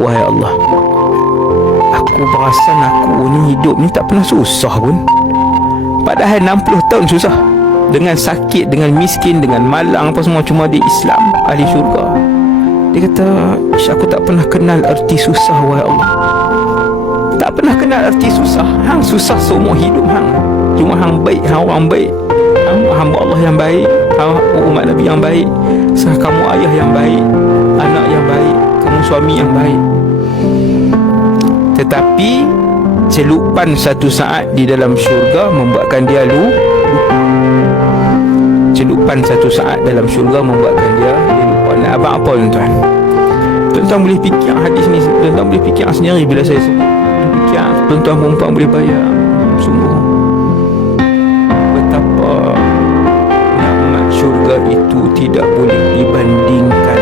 wahai Allah, aku perasan aku ni hidup ni tak pernah susah pun. Padahal 60 tahun susah, dengan sakit, dengan miskin, dengan malang apa semua, cuma dia Islam, ahli syurga. Dia kata, aku tak pernah kenal arti susah wahai Allah. Tak pernah kenal arti susah. Hang susah seumur hidup hang. Cuma hang baik, hang orang baik, hang hamba Allah yang baik, hang umat Nabi yang baik. Kamu ayah yang baik, anak yang baik, kamu suami yang baik. Tetapi celupan satu saat di dalam syurga membuatkan dia lupa. Celupan satu saat dalam syurga membuatkan dia lupa. Nak abang apa tuan-tuan? Tuan-tuan boleh fikir hadis ni, tuan-tuan boleh fikir sendiri bila saya sebut. Fikir, tuan-tuan perempuan boleh bayar. Sungguh betapa nikmat syurga itu tidak boleh dibandingkan